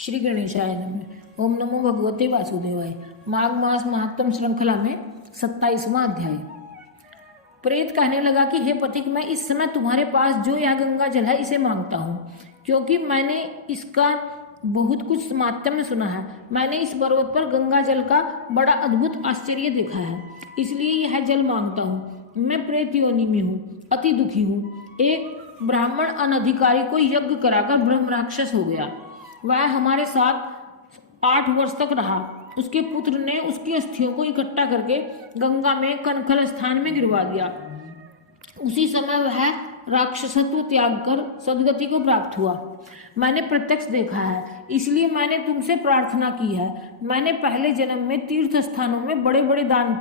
श्री गणेशाय नमः। ओम नमो भगवते वासुदेवाय। माघ मास महात्म श्रृंखला में 27वां अध्याय। प्रेत कहने लगा कि हे पथिक, मैं इस समय तुम्हारे पास जो यह गंगा जल है इसे मांगता हूँ, क्योंकि मैंने इसका बहुत कुछ महात्म्य में सुना है। मैंने इस पर्वत पर गंगा जल का बड़ा अद्भुत आश्चर्य देखा है, इसलिए यह जल मांगता हूँ। मैं प्रेत योनि में हूँ, अति दुखी हूँ। एक ब्राह्मण अनधिकारी को यज्ञ कराकर ब्रह्म राक्षस हो गया। वह हमारे साथ 8 वर्ष तक रहा। उसके पुत्र ने उसकी अस्थियों को इकट्ठा करके गंगा में कनखल स्थान में गिरवा दिया। उसी समय वह राक्षसत्व त्याग कर सदगति को प्राप्त हुआ। मैंने प्रत्यक्ष देखा है, इसलिए मैंने तुमसे प्रार्थना की है। मैंने पहले जन्म में तीर्थ स्थानों में बड़े बड़े दान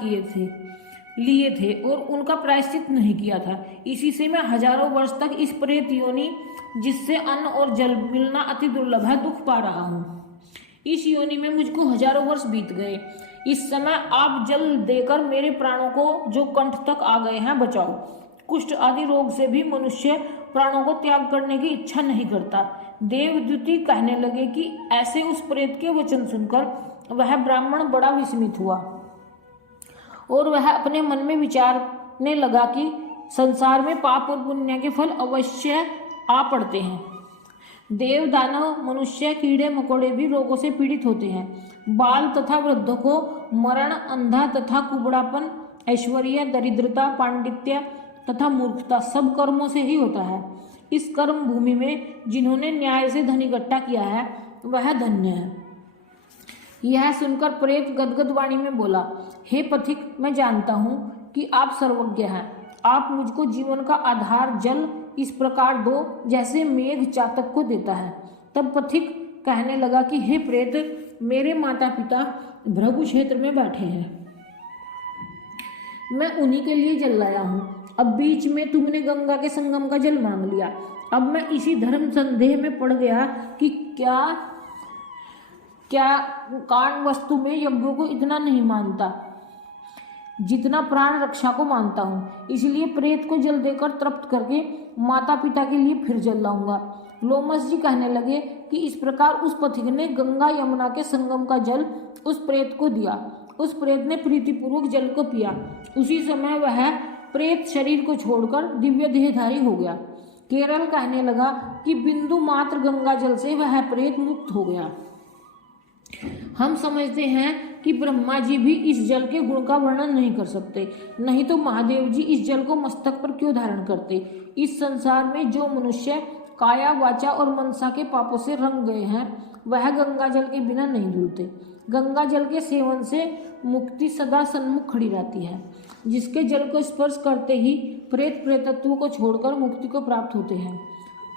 लिए थे और उनका प्रायश्चित नहीं किया था। इसी से मैं हजारों वर्ष तक इस प्रेत योनि, जिससे अन्न और जल मिलना अति दुर्लभ है, दुख पा रहा हूँ। इस योनि में मुझको हजारों वर्ष बीत गए। इस समय आप जल देकर मेरे प्राणों को, जो कंठ तक आ गए हैं, बचाओ। कुष्ठ आदि रोग से भी मनुष्य प्राणों को त्याग करने की इच्छा नहीं करता। देवदूती कहने लगे कि ऐसे उस प्रेत के वचन सुनकर वह ब्राह्मण बड़ा विस्मित हुआ और वह अपने मन में विचारने लगा कि संसार में पाप और पुण्य के फल अवश्य आ पड़ते हैं। देव, दानव, मनुष्य, कीड़े मकोड़े भी रोगों से पीड़ित होते हैं। बाल तथा वृद्धों को मरण, अंधा तथा कुबड़ापन, ऐश्वर्य, दरिद्रता, पांडित्य तथा मूर्खता सब कर्मों से ही होता है। इस कर्म भूमि में जिन्होंने न्याय से धन इकट्ठा किया है वह धन्य है। यह सुनकर प्रेत गदगद वाणी में बोला, हे पथिक, मैं जानता हूँ कि आप सर्वज्ञ हैं। आप मुझको जीवन का आधार जल इस प्रकार दो जैसे मेघ चातक को देता है। तब पथिक कहने लगा कि हे प्रेत, मेरे माता पिता भृगु क्षेत्र में बैठे हैं, मैं उन्हीं के लिए जल लाया हूँ। अब बीच में तुमने गंगा के संगम का जल मांग लिया। अब मैं इसी धर्म संदेह में पड़ गया कि क्या कारण वस्तु में यज्ञों को इतना नहीं मानता जितना प्राण रक्षा को मानता हूँ। इसलिए प्रेत को जल देकर तृप्त करके माता पिता के लिए फिर जल लाऊंगा। लोमस जी कहने लगे कि इस प्रकार उस पथिक ने गंगा यमुना के संगम का जल उस प्रेत को दिया। उस प्रेत ने प्रीतिपूर्वक जल को पिया। उसी समय वह प्रेत शरीर को छोड़कर दिव्य देहधारी हो गया। केरल कहने लगा कि बिंदु मात्र गंगा जल से वह प्रेत मुक्त हो गया। हम समझते हैं कि ब्रह्मा जी भी इस जल के गुण का वर्णन नहीं कर सकते, नहीं तो महादेव जी इस जल को मस्तक पर क्यों धारण करते। इस संसार में जो मनुष्य काया, वाचा और मनसा के पापों से रंग गए हैं वह गंगा जल के बिना नहीं धुलते। गंगा जल के सेवन से मुक्ति सदा सन्मुख खड़ी रहती है। जिसके जल को स्पर्श करते ही प्रेतत्व को छोड़कर मुक्ति को प्राप्त होते हैं।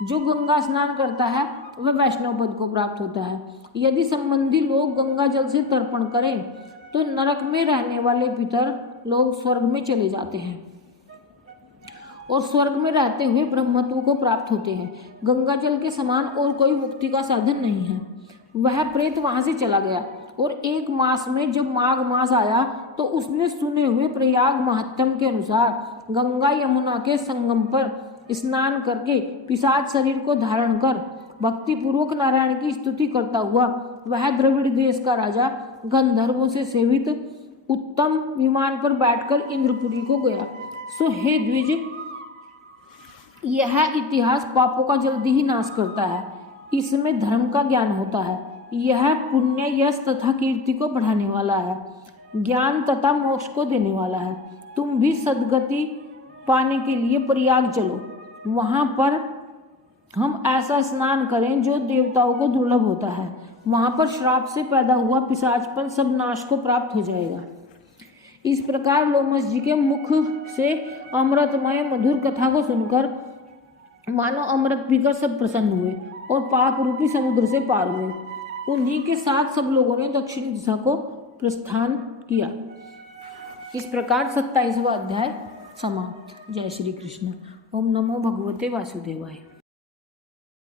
जो गंगा स्नान करता है वह वैष्णव पद को प्राप्त होता है। यदि संबंधी लोग गंगा जल से तर्पण करें तो नरक में रहने वाले पितर लोग स्वर्ग में चले जाते हैं और स्वर्ग में रहते हुए ब्रह्मत्व को प्राप्त होते हैं। गंगा जल के समान और कोई मुक्ति का साधन नहीं है। वह प्रेत वहां से चला गया और 1 मास में जब माघ मास आया तो उसने सुने हुए प्रयाग महात्म के अनुसार गंगा यमुना के संगम पर स्नान करके पिशाच शरीर को धारण कर भक्ति पूर्वक नारायण की स्तुति करता हुआ वह द्रविड़ देश का राजा गंधर्वों से सेवित उत्तम विमान पर बैठकर इंद्रपुरी को गया। सो हे द्विज, यह इतिहास पापों का जल्दी ही नाश करता है। इसमें धर्म का ज्ञान होता है। यह पुण्य, यश तथा कीर्ति को बढ़ाने वाला है, ज्ञान तथा मोक्ष को देने वाला है। तुम भी सद्गति पाने के लिए प्रयाग चलो। वहाँ पर हम ऐसा स्नान करें जो देवताओं को दुर्लभ होता है। वहाँ पर श्राप से पैदा हुआ पिशाचपन सब नाश को प्राप्त हो जाएगा। इस प्रकार लोमस जी के मुख से अमृतमय मधुर कथा को सुनकर मानो अमृत पीकर सब प्रसन्न हुए और पाप रूपी समुद्र से पार हुए। उन्हीं के साथ सब लोगों ने दक्षिणी दिशा को प्रस्थान किया। इस प्रकार 27वां अध्याय समाप्त। जय श्री कृष्ण। ओम नमो भगवते वासुदेवाय।